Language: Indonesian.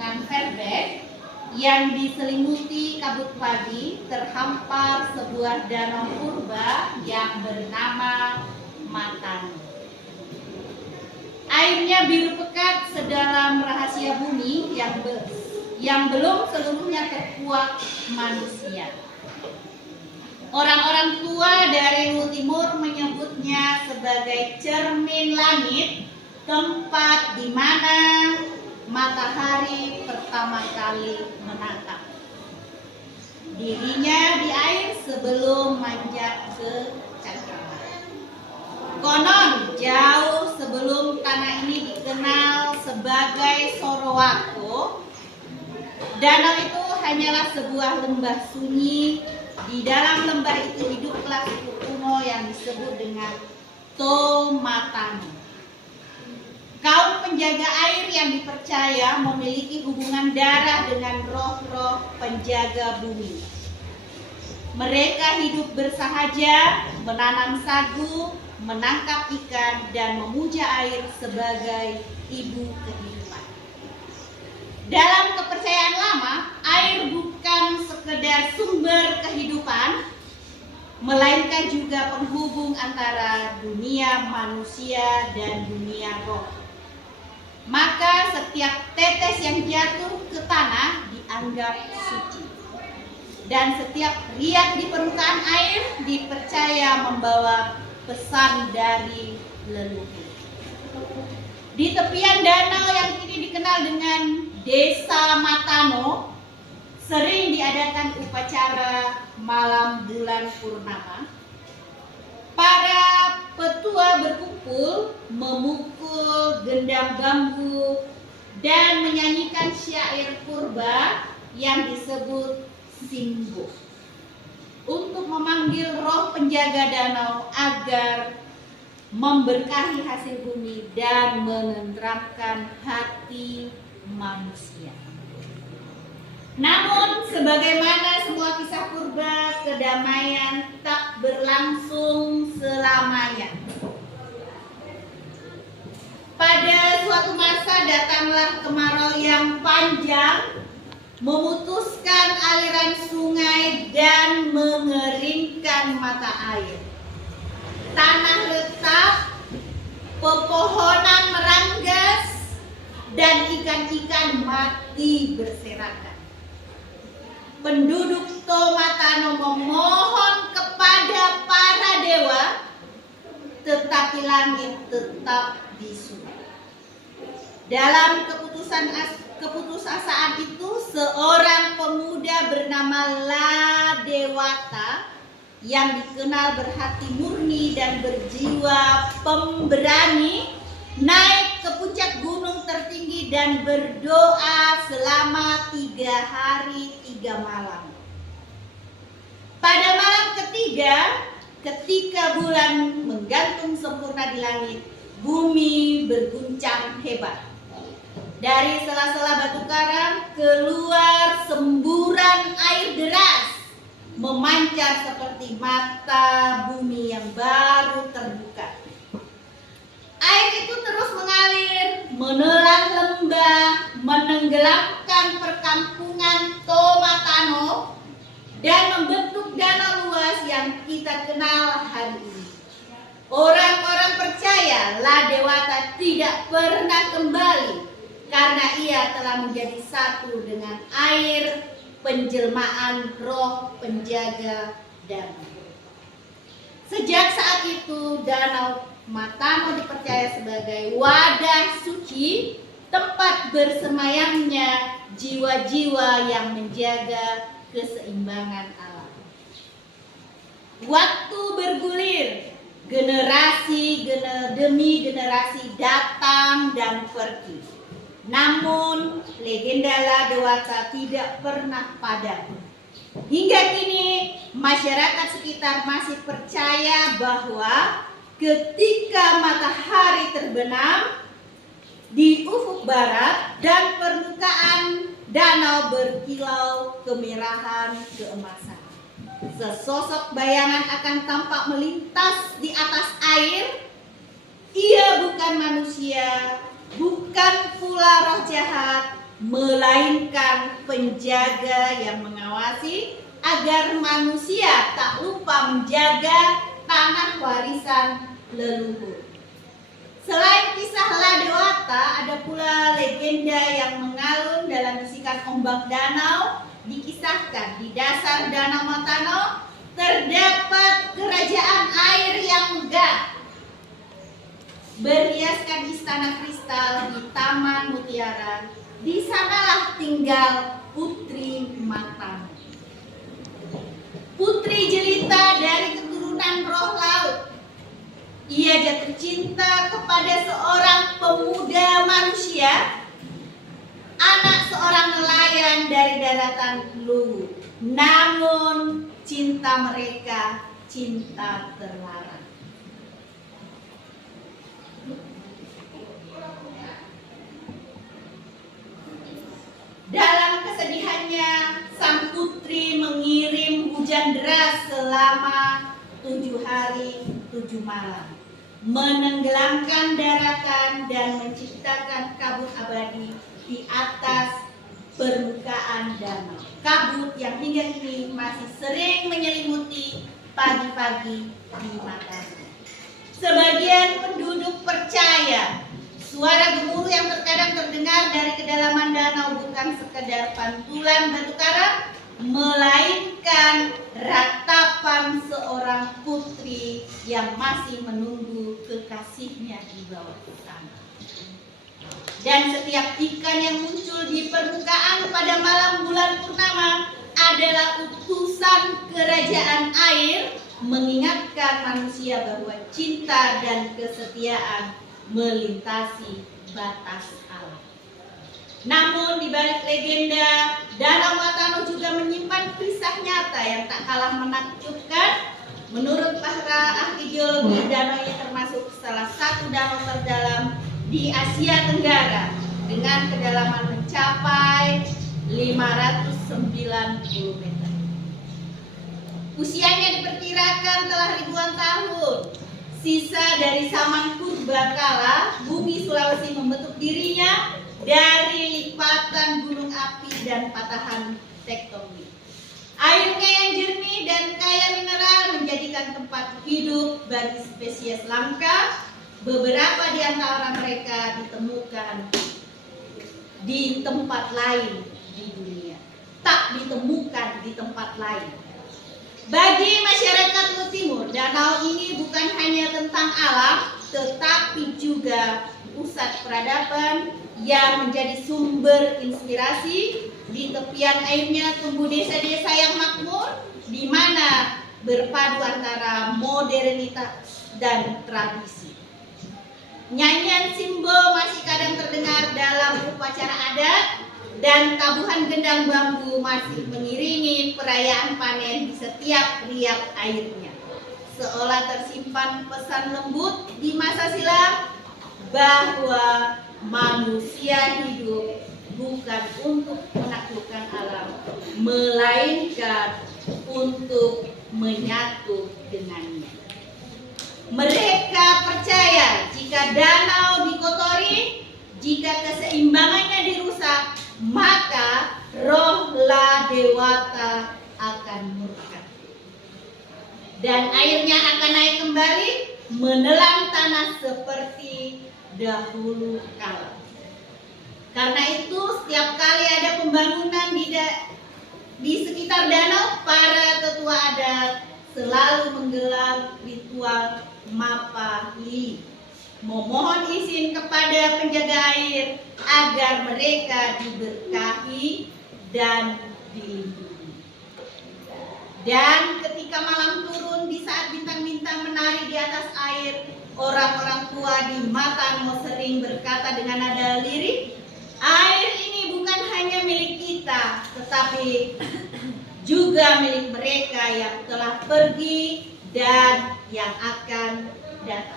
pegunungan Verbeek yang diselimuti kabut padi terhampar sebuah danau purba yang bernama Matano. Airnya biru pekat sedalam rahasia bumi yang belum seluruhnya terkuak manusia. Orang-orang tua dari Luhut Timur menyebutnya sebagai cermin langit, tempat di mana matahari pertama kali menatap dirinya di air sebelum manjat ke cakrawala. Konon jauh sebelum tanah ini dikenal sebagai Sorowako, danau itu hanyalah sebuah lembah sunyi. Di dalam lembah itu hiduplah suku kuno yang disebut dengan Tomatano. Kaum penjaga air yang dipercaya memiliki hubungan darah dengan roh-roh penjaga bumi. Mereka hidup bersahaja, menanam sagu, menangkap ikan, dan memuja air sebagai ibu kehidupan. Dalam kepercayaan lama, air bukan sekedar sumber kehidupan, melainkan juga penghubung antara dunia manusia dan dunia roh. Maka setiap tetes yang jatuh ke tanah dianggap suci. Dan setiap riak di permukaan air dipercaya membawa pesan dari leluhur. Di tepian danau yang kini dikenal dengan Desa Matano, sering diadakan upacara malam bulan purnama. Para petua berkumpul, memukul gendang bambu, dan menyanyikan syair purba yang disebut Simbo untuk memanggil roh penjaga danau agar memberkahi hasil bumi dan menenteramkan hati manusia. Namun, sebagaimana semua kisah purba, kedamaian tak berlangsung selamanya. Pada suatu masa datanglah kemarau yang panjang, memutuskan aliran sungai dan mengeringkan mata air. Tanah retak, pepohonan meranggas, dan ikan-ikan mati berserakan. Penduduk Tomatano memohon kepada para dewa, tetapi langit tetap bisu. Dalam keputusasaan itu, seorang pemuda bernama Ladewata yang dikenal berhati murni dan berjiwa pemberani naik ke puncak gunung tertinggi dan berdoa selama 3 hari 3 malam. Pada malam ketiga, ketika bulan menggantung sempurna di langit, bumi berguncang hebat. Dari sela-sela batu karang keluar semburan air deras, memancar seperti mata bumi yang baru terbuka. Air itu terus mengalir, menelan lembah, menenggelamkan perkampungan Tomatano, dan membentuk danau luas yang kita kenal hari ini. Orang-orang percaya Ladewata tidak pernah kembali karena ia telah menjadi satu dengan air penjelmaan roh penjaga danau. Sejak saat itu, Danau Matano dipercaya sebagai wadah suci, tempat bersemayamnya jiwa-jiwa yang menjaga keseimbangan alam. Waktu bergulir, generasi demi generasi datang dan pergi. Namun, legenda Ladewata tidak pernah padam. Hingga kini, masyarakat sekitar masih percaya bahwa ketika matahari terbenam di ufuk barat dan permukaan danau berkilau kemerahan keemasan, sesosok bayangan akan tampak melintas di atas air. Ia bukan manusia, bukan pula roh jahat, melainkan penjaga yang mengawasi agar manusia tak lupa menjaga tanah warisan leluhur. Selain kisah La Dewata, ada pula legenda yang mengalun dalam bisikan ombak danau. Dikisahkan di dasar Danau Matano terdapat kerajaan air yang megah, berhiaskan istana kristal di Taman Mutiara. Di sanalah tinggal Putri Matano, putri jelita dari keturunan roh laut. Ia jatuh cinta kepada seorang pemuda manusia, anak seorang nelayan dari daratan Luwu. Namun cinta mereka cinta terlarang. Dalam kesedihannya, sang putri mengirim hujan deras selama 7 hari 7 malam, menenggelamkan daratan dan menciptakan kabut abadi di atas permukaan danau. Kabut yang hingga kini masih sering menyelimuti pagi-pagi di matanya. Sebagian penduduk percaya suara gemuruh yang terkadang terdengar dari kedalaman danau bukan sekedar pantulan batu karang, melainkan ratapan seorang putri yang masih menunggu kekasihnya di bawah sana. Dan setiap ikan yang muncul di permukaan pada malam bulan purnama adalah utusan kerajaan air, mengingatkan manusia bahwa cinta dan kesetiaan melintasi batas alam. Namun di balik legenda, Danau Matano juga menyimpan kisah nyata yang tak kalah menakjubkan. Menurut para ahli geologi, danau ini termasuk salah satu danau terdalam di Asia Tenggara dengan kedalaman mencapai 590 meter. Usianya diperkirakan telah ribuan tahun. Sisa dari zaman purbakala, bumi Sulawesi membentuk dirinya dari lipatan gunung api dan patahan tektonik. Airnya yang jernih dan kaya mineral menjadikan tempat hidup bagi spesies langka. Beberapa di antara mereka ditemukan di tempat lain di dunia, tak ditemukan di tempat lain. Bagi masyarakat Luwu Timur, danau ini bukan hanya tentang alam, tetapi juga pusat peradaban yang menjadi sumber inspirasi. Di tepian airnya tumbuh desa-desa yang makmur, di mana berpadu antara modernitas dan tradisi. Nyanyian simbol masih kadang terdengar dalam upacara adat, dan tabuhan gendang bambu masih mengiringi perayaan panen di setiap riak airnya. Seolah tersimpan pesan lembut di masa silam bahwa manusia hidup bukan untuk menaklukkan alam, melainkan untuk menyatu dengannya. Mereka percaya jika danau dikotori, jika keseimbangannya dirusak, maka roh La Dewata akan murka. Dan airnya akan naik kembali, menelan tanah seperti dahulu kala. Karena itu setiap kali ada pembangunan di sekitar danau, para tetua adat selalu menggelar ritual Mapa Lili, memohon izin kepada penjaga air agar mereka diberkahi dan dilindungi. Dan ketika malam turun, di saat bintang-bintang menari di atas air, orang-orang tua di Matano sering berkata dengan nada lirik, air ini bukan hanya milik kita, tetapi juga milik mereka yang telah pergi dan yang akan datang.